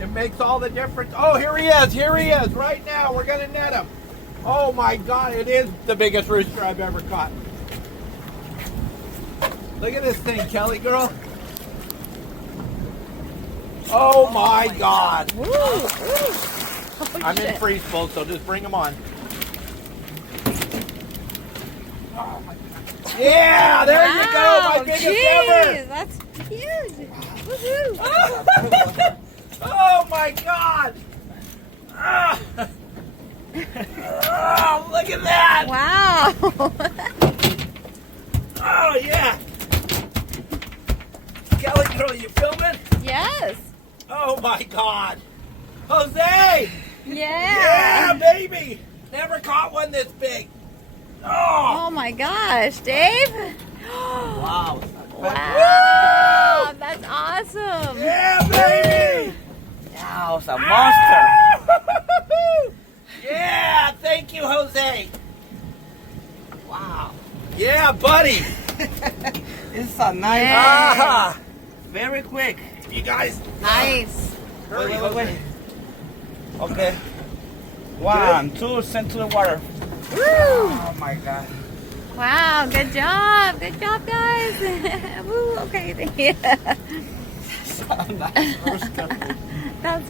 It makes all the difference. Oh, here he is. Here he is. Right now, we're going to net him. Oh, my God. It is the biggest rooster I've ever caught. Look at this thing, Kelly girl. Oh, my God. Woo, woo. Oh, I'm shit. in freeze bowl, so just bring him on. Oh, my God. Yeah, there you go. My biggest ever. That's huge. Woohoo. Oh my God! Ah. Oh, look at that! Wow. Oh yeah! Kelly girl, you filming? Yes. Oh my God! Jose! Yeah. Yeah, baby! Never caught one this big. Oh! Oh my gosh, Dave. Wow! Wow. That's awesome. Yeah, baby! That was a monster. Yeah, thank you, Jose. Wow. Yeah, buddy. It's a nice. Yeah. Ah, Very quick. you guys, Nice. hurry, Wait. Jose. Okay. 1, 2, send to the water. Woo. Oh my God. Wow. Good job. Good job, guys. Woo. Okay. So nice rooster. That's